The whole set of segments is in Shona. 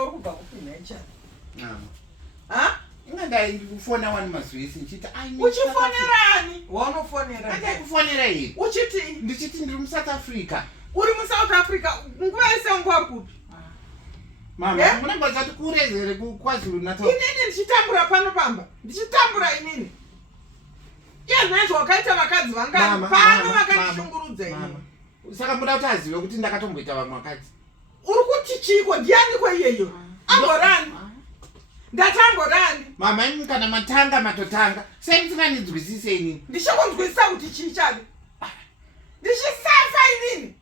uri kubva kupinaicha ingadai ndikufona wani mazvese nchiti uchifonerani waunofonera kufonera here uchiti ndichiti ndiri muSouth Africa uri muSouth Africa nguva yese nguva kupi mama munambazati kurezere kuKwaZulu Natal inini ndichitambura pano pamba ndichitambura inini iye nazvo wakaita vakadzi vangani pano vakandishungurudza inini saka muda kuti azive kuti ndakatomboita vamwe vakadzi uri kuti chiko ndianiko iyeyo amborani ndatamborani mama imi kana matanga matotanga sei musingandidzwisise inini ndichikunzwisisa kuti chii chani ndichisafa inini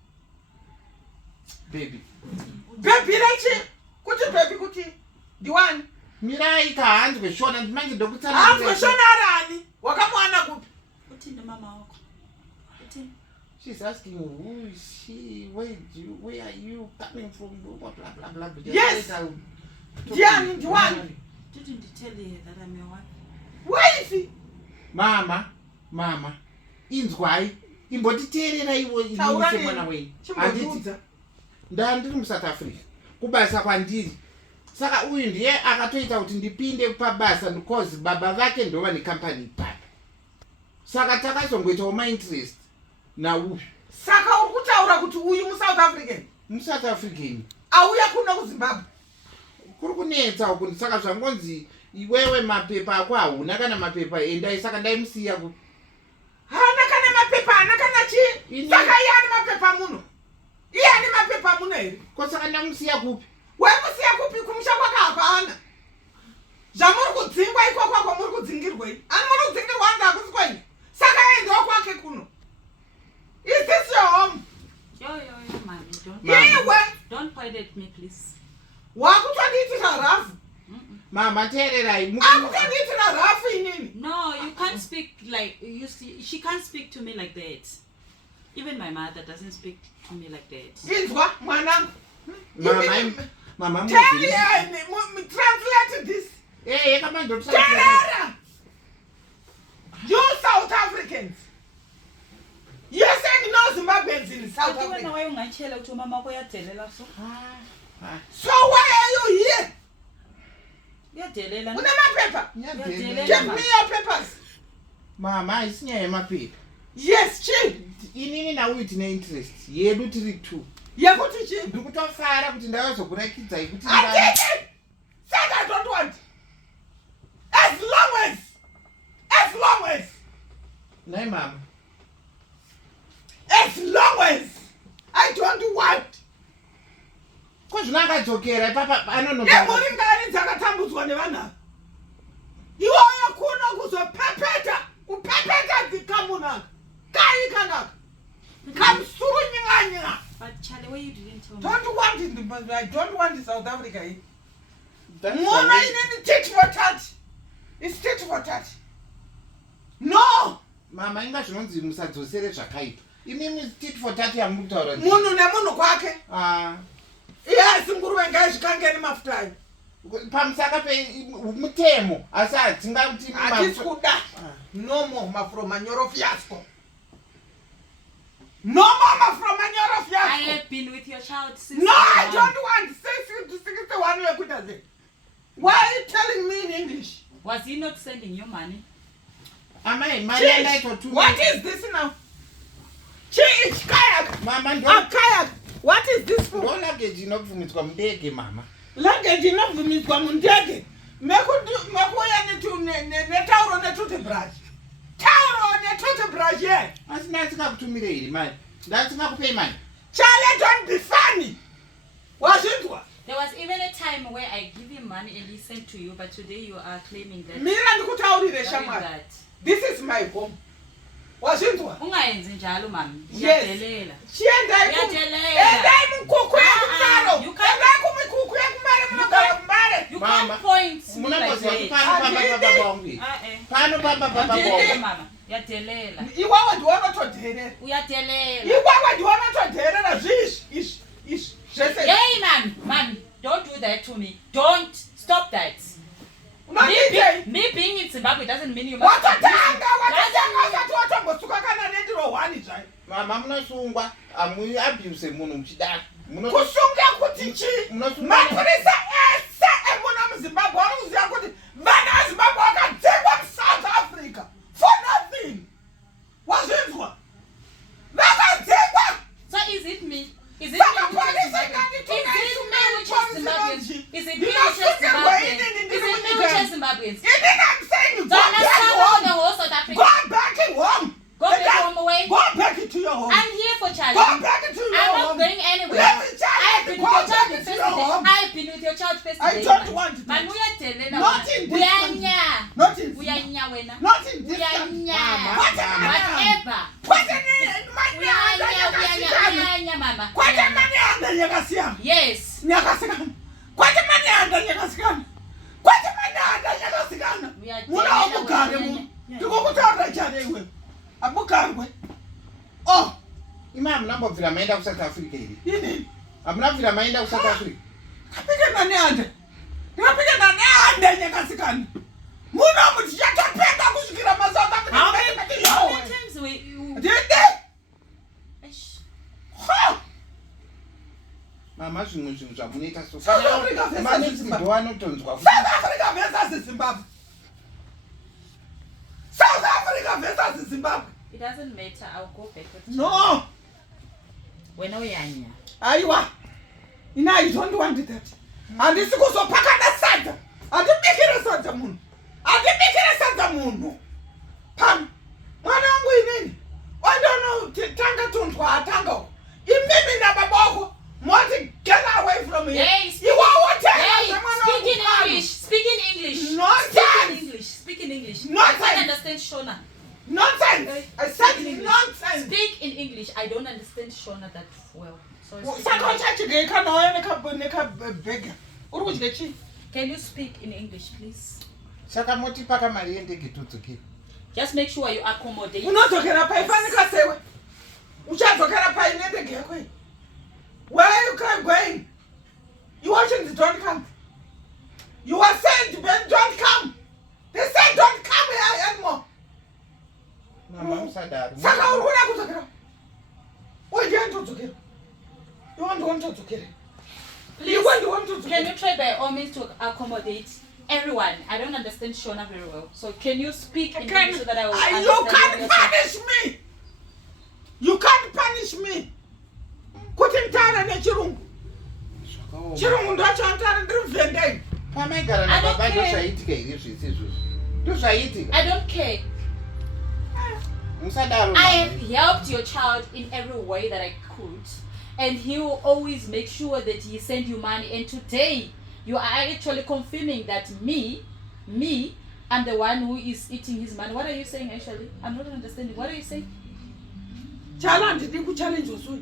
bebi rechi kuti bebi kuti ndiwani mirai kahanzwe shona ndimange hanzwe shona arani wakamwana kupi kuti ndimama wako kuti she's asking who is she, where are you coming from, blah blah blah blah. Yes. Diani, Diani. Didn't you tell you that I'm your wife? Where is he? Mama. Inzwai. Imbotiterera iwo inise mwana wenyu. Handiti. Ndandiri muSouth Africa. Kubasa kwandiri. Saka uyu ndiye akatoita kuti ndipinde pabasa because baba vake ndova necompany ipapo. Saka takazongoita my interest. Na uyu. Saka uri kutaura kuti uyu muSouth African? muSouth African. Auya kuno kuZimbabwe. Kuri kunetsa uku saka zvangonzi iwewe mapepa ako hauna kana mapepa endai saka ndaimusiya ku. Hana kana mapepa hana kana chi? Saka yani mapepa muno. Iyani mapepa muno eri. Ko saka ndamusiya kupi? Wemusiya kupi kumusha kwaka hapana. Zvamuri kudzingwa iko kwako muri kudzingirwei. Ani muri kudzingirwa hanzi hakusikwenyu. Saka endo kwake kuno. Is this your home? Yo, mommy, don't point at me, please. Wakutwandiitira rafu. Mama tererai. Akutwandiitira rafu inini. No, you can't speak like you see. She can't speak to me like that. Even my mother doesn't speak to me like that. Inzwa mwanangu. Mama. Tell me, translate this. Hey, come on, don't say it. You South Africans. You saying no Zimbabweans in South Africa. So why are you here? Una mapepa? Give me your papers. Mama, isinya yemapepa. Yes, chief. Inini na uyu tine interest. Yedu tiri tu. Yakuti chief. Ndikutofara kuti ndavazokurakidza kuti I take it. Said I don't want. As long as. Nai mama. As long as I don't want. Kwazvinakadzokera papa anono. Nemuri ngani dzakatambudzwa nevana. Iwoyo kuno kuzopepeta, kupepeta dzikamunaka. Kai kanaka. Kamsuru nyinganya. But Charlie, why you didn't tell me? I don't want South Africa. Mona inini tit for tat. It's tit for tat. No. Mama inga zvinonzi musadzosere zvakaipa. Imimi tit for tat yamutaura. Munhu nemunhu kwake. Yes, nguruve ngaizvikangeni mafutayo. Pamusaka pemutemo asi hatingakuti hatisi kuda. No more mafuromanyoro fiasco. No more mafuromanyoro fiasco. I have been with your child since. No, I don't want. Say 61 years. Why are you telling me in English? Was he not sending you money? What is this now? Change kayak. Mama, kayak. What is this for? No luggage inobvumidzwa mundege mama. Luggage inobvumidzwa mundege. Mekuya netauro netoothbrush. Tauro netoothbrush here. Asi ndasingakutumire here mani. Ndasingakupei mani. Charlie, don't be funny. Wazindwa? There was even a time where I give him money and he sent to you, but today you are claiming that. Mira ndikutaurire shamwari. This is my home. Wazindwa? Ungayenzi njalo mami. Yadelela. Chiendai mkuku yakumaro. Endai kumikuku yakumare munogara kumbare. You can't point me like that. Pano baba. Yadelela. Iwawa ndiwana todherera. Uyadelela. Iwawa ndiwana todherera zvish. Hey mami, don't do that to me. Don't stop that. Me being in Zimbabwe doesn't mean you must. Mama munosungwa amui abuse munhu muchidaro. Kusunga kuti chi? Mapurisa Is it You me know, which is fucking Zimbabwean? waiting in Is it me the which is Zimbabweans? You think I'm saying you go Don't back understand all the home? whole South Africa. Go back home. Go back home away. Go back to your home. I'm here for Go challenge. back to your I'm not home. going anywhere. Let me I've challenge. been Go with your child back first to today. your home. I've been with your child first I today. don't want to. Man, we are telling Not in we this are country. nya. Not in We are nya wena. Not in We this are country. nya. What am I? Whatever. What am I? We are nya, mama. What am I? Nyakasikana. Yes. Nyakasikana. What am I? Nyakasikana. What am I? Nyakasikana. We are Muna ubukare mu. Tikokutanda chane iwe. Abukarwe. Oh, Ima mnambobvira maenda kuSouth Africa here. yini? Amnabvira maenda kuSouth Africa. Kapika nani ande? Kapika nani ande nyakasikana? Muna muti yakapenda kusvikira maSouth Africa. How many times we Dede? Eish. Ha! Mama zvinhu zvamunoita so. South Africa versus Mane Zimbabwe. wanotonzwa. South Africa versus Zimbabwe. South Africa versus Zimbabwe. It doesn't matter. I'll go back with No. When we are nya. Aiwa. Ina I don't want that. Handisi kuzopakana sadza. Handibikire sadza munhu. Handibikire sadza munhu. Pam. Mwana wangu inini? Wandono tanga tunzwa atanga. Imimi na babako. Moti get away from me. Hey, You are what? speak in English. Speak in English. Nonsense. Speak in English. Speak in English. Nonsense. I can't understand Shona. Nonsense. I said Speak in English. nonsense. Speak in English. I don't understand Shona that well. So Saka chachigeka nawe nekabhega. Uri kudya chii? can you speak in English, please? Saka motipaka mari yendege tudzokera. Just make sure you accommodate. Unodzokera paifanika sewe. Uchadzokera pai nendege yako iyi. Where are you going? You watching the don't come. You are saying Ben don't come. They said don't come here anymore. Mama musadaro. Saka uri kuda kudzokera. Uye ndodzokera. You want to get it. Please, You want to can you try by all means to accommodate everyone? I don't understand Shona very well. So can you speak in English so that I will understand? You what can't you're punish me. You can't punish me. Kuti mtara nechirungu. Chirungu ndacho antara ndiri mvhendai. Pamaigara nababa ndozvaitika here zvese izvozvo. Ndozvaitika. I don't care. Musadaro. I have helped your child in every way that I could. And he will always make sure that he send you money. And today, you are actually confirming that me, I'm the one who is eating his money. What are you saying actually? I'm not understanding. What are you saying? Chala ndidi kuchallenge usui.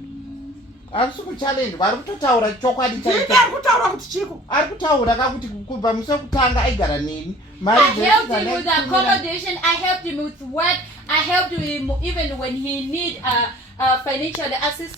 Arisi kuchallenge, vari kutotaura chokwadi Ndidi chaiko. ari kutaura kuti chiko. Ari kutaura kakuti kubva musi wekutanga aigara neni. I helped him with accommodation. I helped him with work. I helped him even when he need financial assistance.